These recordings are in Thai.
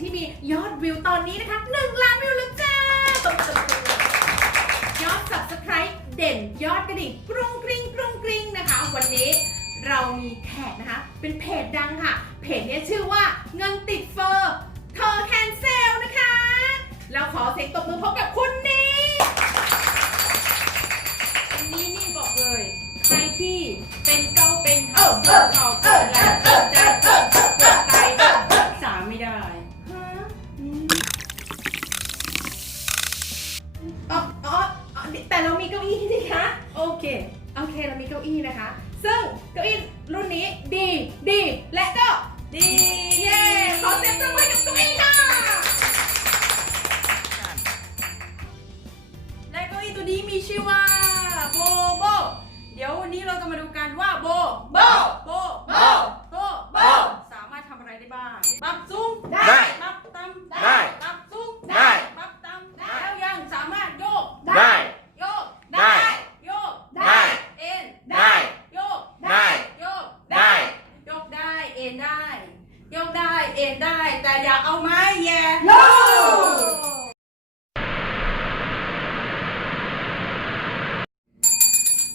ที่มียอดวิวตอนนี้นะคะ1ล้านวิวแล้วจ้ายอด subscribe เด่นยอดกระดิ่งกรุงกริงกรุงกริงนะคะ วันนี้เรามีแขกนะคะ เป็นเพจดังค่ะ เพจเนี้ยชื่อว่าเงินติดเฟอร์เธอแคนเซลนะคะ เราขอเสียงตบมือพบกับคุณนี้อันนี้นี่บอกเลย ใครที่เป็นเกาเป็นเอเห่าอเกิดเข่า อ๋อแต่เรามีเก้าอี้นี่คะโอเคโอเคเรามีเก้าอี้นะคะ ซึ่งเก้าอี้ แต่อย่าเอาไม้แย่โน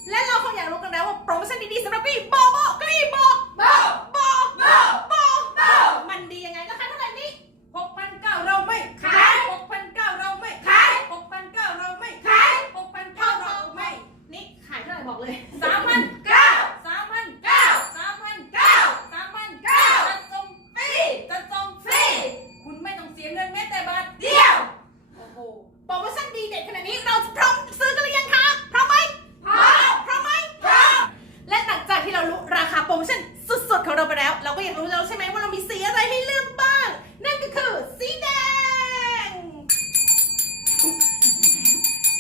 และเราคงอยากรู้กันแล้วว่าโปรโมชั่นดีๆสำหรับพี่โบโบกรีโบโบโบโบโบโบมันดียังไงราคาเท่าไหร่นี่ หกพันเก้าเราไม่ ขาย หกพันเก้าเราไม่ ขาย หกพันเก้าเราไม่ ขาย หกพันเก้าเราไม่ นี่ขายเท่าไหร่บอกเลย สามพันเก้าสามพันเก้าสามพันเก้าสามพันเก้าจัดส่งฟรีจัดส่งฟรี คุณไม่ต้องเสียเงินแม้แต่บาทเดียว โอ้โห โป รโมชั่นดีเด็ดขนาดนี้เราพร้อมซื้อกันหรือยังคะพร้อมไหมพร้อมพร้อมไหมพร้อมและหลังจากที่เรารู้ราคาโปรโมชั่นสุดๆของเราไปแล้ว เราก็อยากรู้แล้วใช่ไหมว่าเรามีสีอะไรให้เลือกบ้าง นั่นก็คือสีแดง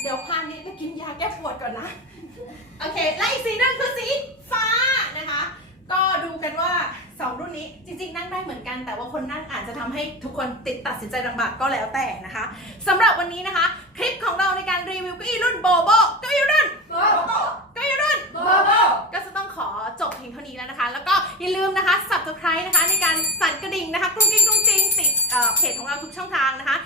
เดี๋ยวพานี้ไปกินยาแก้ปวดก่อนนะ โอเค และอีกสีหนึงคือสีฟ้านะคะ ก็ดู จริงๆ นั่งได้เหมือนกัน แต่ว่าคนนั่งอาจจะทำให้ทุกคนติดตัดสินใจลำบากก็แล้วแต่นะคะ สำหรับวันนี้นะคะ คลิปของเราในการรีวิวก็าอี้รุ่นโบโบก็าอี้รุ่นโบโบก็าอี้รุ่นโบโบก็จะต้องขอจบเพียงเท่านี้แล้วนะคะ แล้วก็อย่าลืมนะคะ subscribe นะคะในการสั่นกระดิ่งนะคะกรุ้งกิ้งกรุ้งจริงติดเพจของเราทุกช่องทางนะคะ